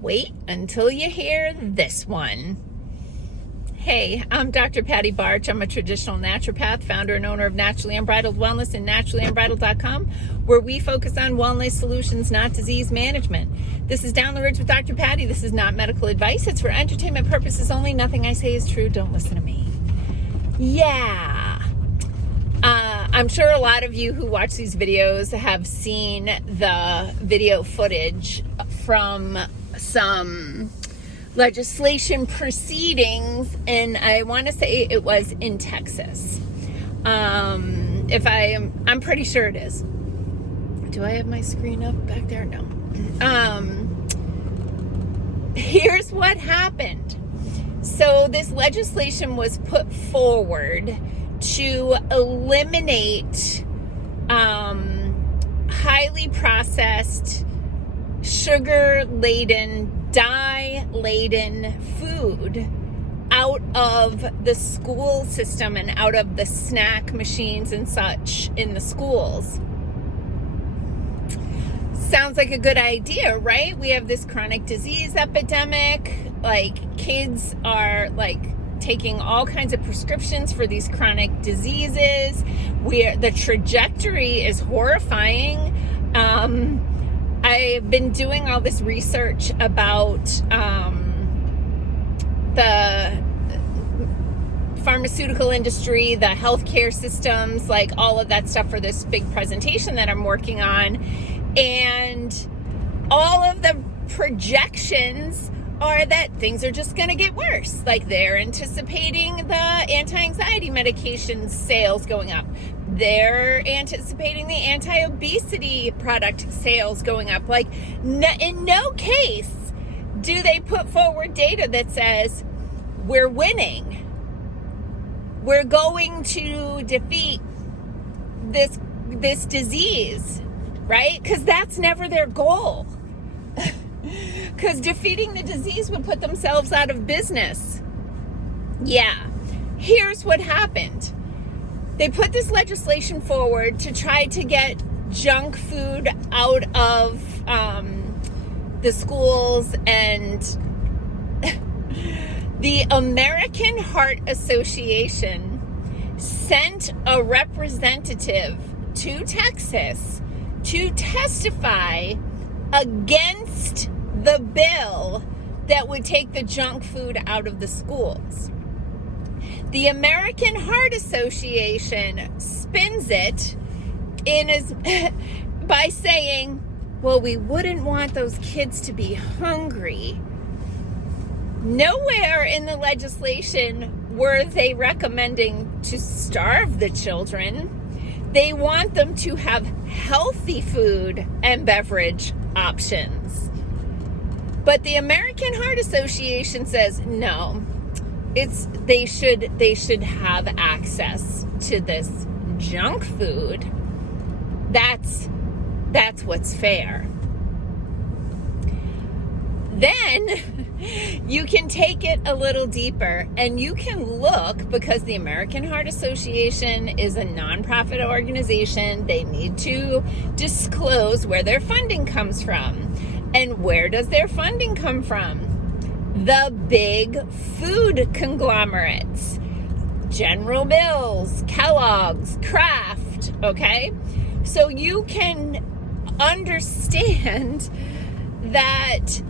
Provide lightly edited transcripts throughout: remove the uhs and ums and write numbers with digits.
Wait until you hear this one. Hey, I'm Dr. Patty Barch. I'm a traditional naturopath, founder and owner of Naturally Unbridled Wellness and naturallyunbridled.com, where we focus on wellness solutions, not disease management. This is Down the Ridge with Dr. Patty. This is not medical advice. It's for entertainment purposes only. Nothing I say is true. Don't listen to me. Yeah. I'm sure a lot of you who watch these videos have seen the video footage from some legislation proceedings, and I want to say it was in Texas. I'm pretty sure it is. Do I have my screen up back there? No. Here's what happened. So this legislation was put forward to eliminate highly processed, sugar-laden, dye-laden food out of the school system and out of the snack machines and such in the schools. Sounds like a good idea, right? We have this chronic disease epidemic. Like, kids are taking all kinds of prescriptions for these chronic diseases. The trajectory is horrifying. I've been doing all this research about the pharmaceutical industry, the healthcare systems, like all of that stuff for this big presentation that I'm working on. And all of the projections are that things are just going to get worse. Like, they're anticipating the anti-anxiety medication sales going up. They're anticipating the anti-obesity product sales going up. Like, in no case do they put forward data that says we're winning. We're going to defeat this disease, right? Because that's never their goal. Because defeating the disease would put themselves out of business. Yeah. Here's what happened. They put this legislation forward to try to get junk food out of the schools, and the American Heart Association sent a representative to Texas to testify against the bill that would take the junk food out of the schools. The American Heart Association spins it by saying, well, we wouldn't want those kids to be hungry. Nowhere in the legislation were they recommending to starve the children. They want them to have healthy food and beverage options. But the American Heart Association says no. They should have access to this junk food. That's what's fair. Then you can take it a little deeper and you can look, because the American Heart Association is a nonprofit organization. They need to disclose where their funding comes from. And where does their funding come from? The big food conglomerates. General Mills, Kellogg's, Kraft, okay? So you can understand that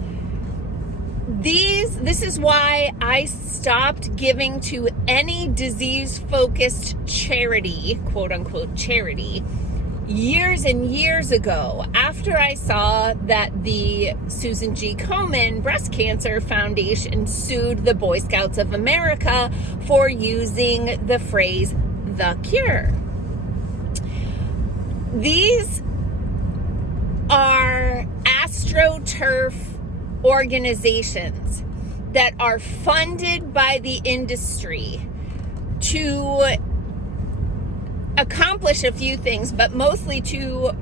this is why I stopped giving to any disease-focused charity, quote-unquote charity, years and years ago, after I saw that the Susan G. Komen Breast Cancer Foundation sued the Boy Scouts of America for using the phrase "the cure." These are AstroTurf organizations that are funded by the industry to accomplish a few things, but mostly to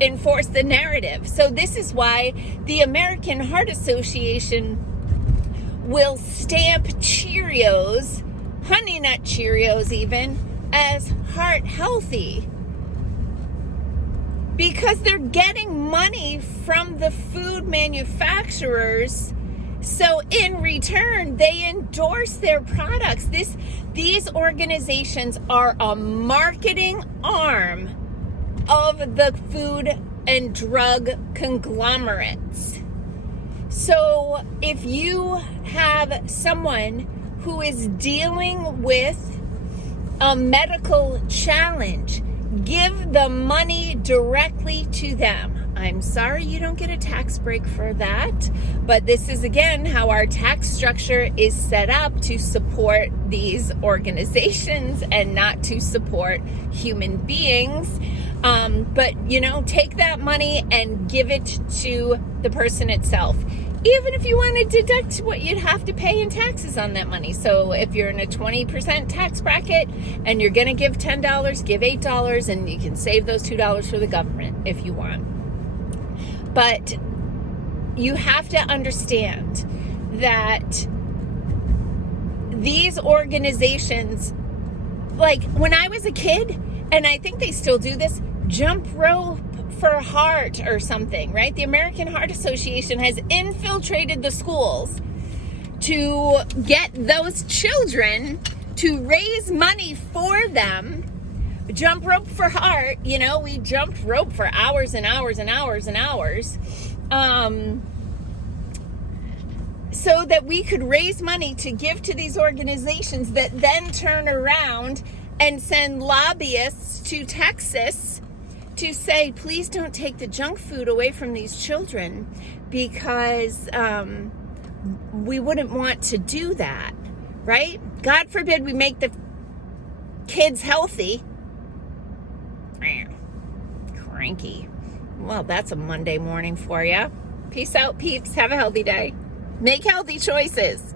enforce the narrative. So this is why the American Heart Association will stamp Cheerios, Honey Nut Cheerios even, as heart healthy. because they're getting money from the food manufacturers. So in return, they endorse their products. These organizations are a marketing arm of the food and drug conglomerates. So if you have someone who is dealing with a medical challenge, give the money directly to them. I'm sorry you don't get a tax break for that, but this is again how our tax structure is set up to support these organizations and not to support human beings. But take that money and give it to the person itself. Even if you want to deduct what you'd have to pay in taxes on that money. So if you're in a 20% tax bracket and you're going to give $10, give $8, and you can save those $2 for the government if you want. But you have to understand that these organizations, like when I was a kid, and I think they still do this, jump rope for heart or something, right? The American Heart Association has infiltrated the schools to get those children to raise money for them. Jump rope for heart, we jumped rope for hours and hours and hours and hours, so that we could raise money to give to these organizations that then turn around and send lobbyists to Texas to say, please don't take the junk food away from these children, because we wouldn't want to do that, right? God forbid we make the kids healthy. Cranky. Well, that's a Monday morning for you. Peace out, peeps. Have a healthy day. Make healthy choices.